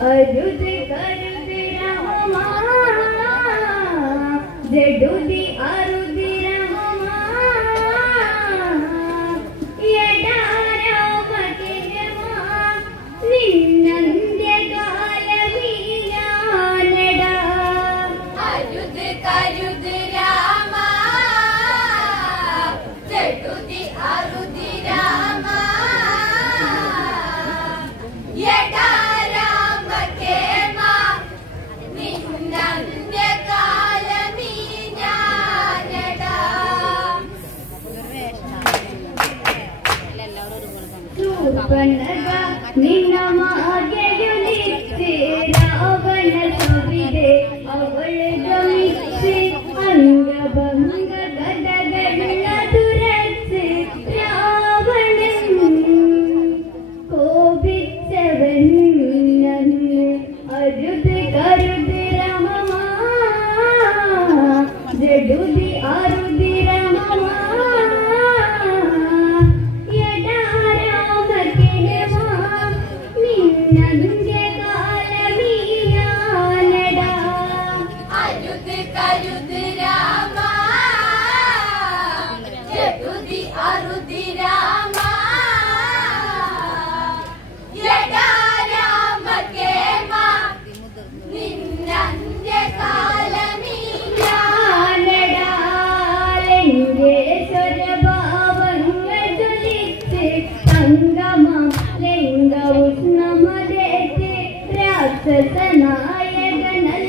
अरुद करद रहमा जडुदी अरुद रहमा यडाराम केमा निन्नंद्य कालवीयानड अरुद करद रहमा जडुदी अरुद रहमा ನಿನ್ನ ಮಾಗೆಯುಲಿಸಿ ರಾವಣ ಸುವಿದೆ ಅವಳ ಗಮಿಸಿ ಅಂಗಭಂಗ ಗದಗಳ್ಳ ತುರಸಿ ರಾವಣನ್ ಕೋಪಿച്ചവൻ ಅರುದ್ ಕರುದ್ ರಮಮ ಜಡುದಿ ಅರುದ್ ರಮಮ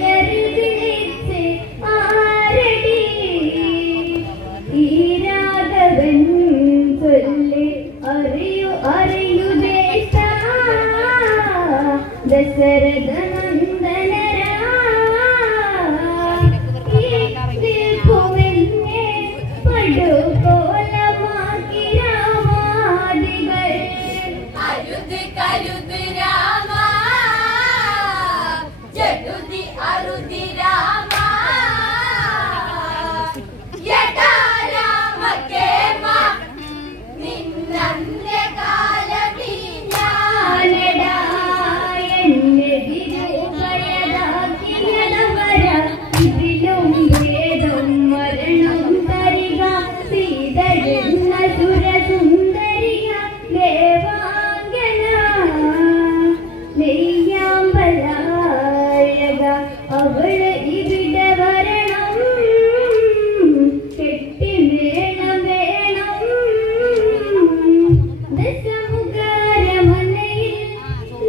നായകനല്ലരുതിളിച്ച് ആരടി ഈ രാഘവൻ ചൊല്ലി അറിയു ദേശ ദശരഥ നന്ദനരാ ഭൂമെന്നെ പടുകോലമാക്കി രാമാദികൾ അരുത് കരുത് രാമ ಜಡುದಿ ಅರುದಿ ರಾಮ ಯಡಾ ರಾಮ ಕೇಮ ನಿನ್ನಂದೆ ಕಾಲ ಬೀಜಾನಡ ಎನ್ನೆದಿರು ಭಯದಾಕಿಯಲವರ ഇതിലും ഭേദം മരണം തരിക സീതയെന്ന സുരസുന്ദരിയ ദേവാംഗന നെയ്യാമ്പല അവള് ഇവിടെ വരണം കെട്ടി വേണം വേണം ദശമുഖാരമനയിൽ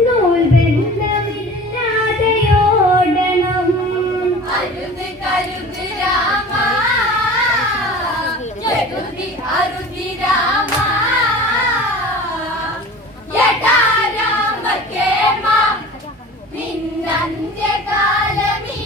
നൂൽ ബന്ധമില്ലാതെയോടണം അരുത് കരുത് രാമ ജടുതി അരുതി രാമ യടാ രാമ കേമ നിന്നന്ത്യ കാലമീ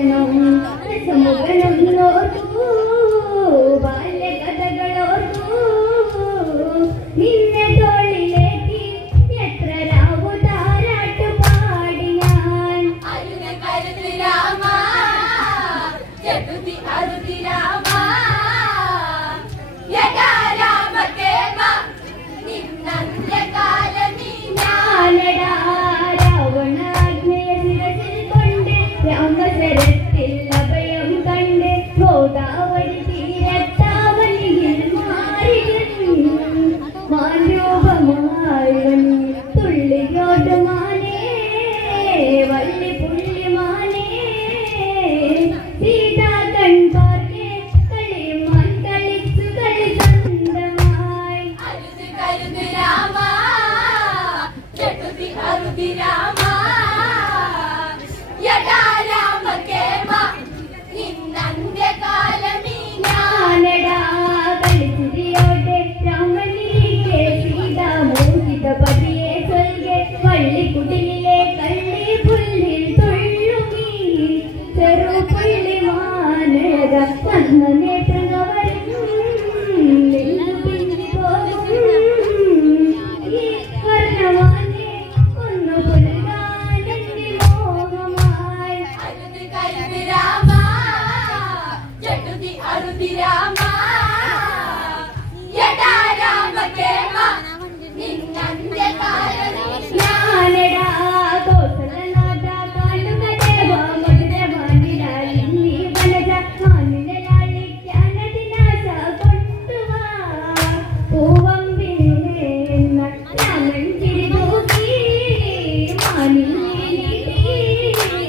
ദർശനം രസമുഖനൊന്നോർക്കൂ ബാല്യകഥകളോർക്കൂ നിന്നെ തോളിലേറ്റി എത്ര രാവു താരാട്ടു പാടി ഞാൻ അരുണ കരുതി രാമ ജഗതി അരുതി രാമ യഥാ രാമകേമ നിന്നന്ത്യകാലമീ ഞാനടാ രാവണാഗ്നയ ശിരസിൽ കൊണ്ട് രാമസരത്തിൽ അഭയം കണ്ട് ഗോദാവരി തീരത്താവലിയിൽ മാരൂപമായി തുള്ളിയോട് മാനേ വള്ളി പുള്ളി മാനേ സീതാ കൺപാർക്കെ കളിമാൻ കളിച്ചു കളി സ്വന്തമായി അരുത് കരുത് രാമ ജഗതി അരുതി രാമ യഥാ രാമകേമ നിന്നന്ത്യകാലമീ ഞാനടാ കളിച്ചിരിയോടെ രാമനിരിക്കെ സീതാ മോഹിത പതിയെ ചൊൽകെ വള്ളിക്കുടിലെ കള്ളി പുല്ലിൽ തുള്ളുമീ ചെറുപുള്ളി മാനക കന്ന നേത്രവരും നിന്നു പിന്നി പോകും ഈ വർണ്ണമാനെ ഒന്നു പുൽകാനെന്നി മോഹമായി അരുത് കരുതി രാമ ജഗതി അരുതി രാമ യഥാ രാമകേമ നിന്നന്ത്യകാലമീ ഞാനടാ കോസലനാഥ കാണുക ദേവ മധുരവാനിലാലിന്നി വനജ മാനിനെ ലാളിക്കാനതിനാശ കൊണ്ടുവാ പൂവമ്പിനെ രാമൻ ചിരിതൂക്കി മാനിൽ നീട്ടി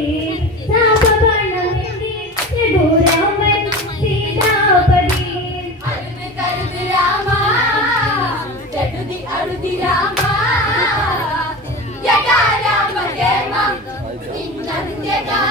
സാപബാണമെത്തി രഘുരാമൻ സീതാപതി അരുത് കരുത് രാമ ജഗതി അരുതി രാമ യഥാ രാമകേമ നിന്നന്ത്യകാലമീ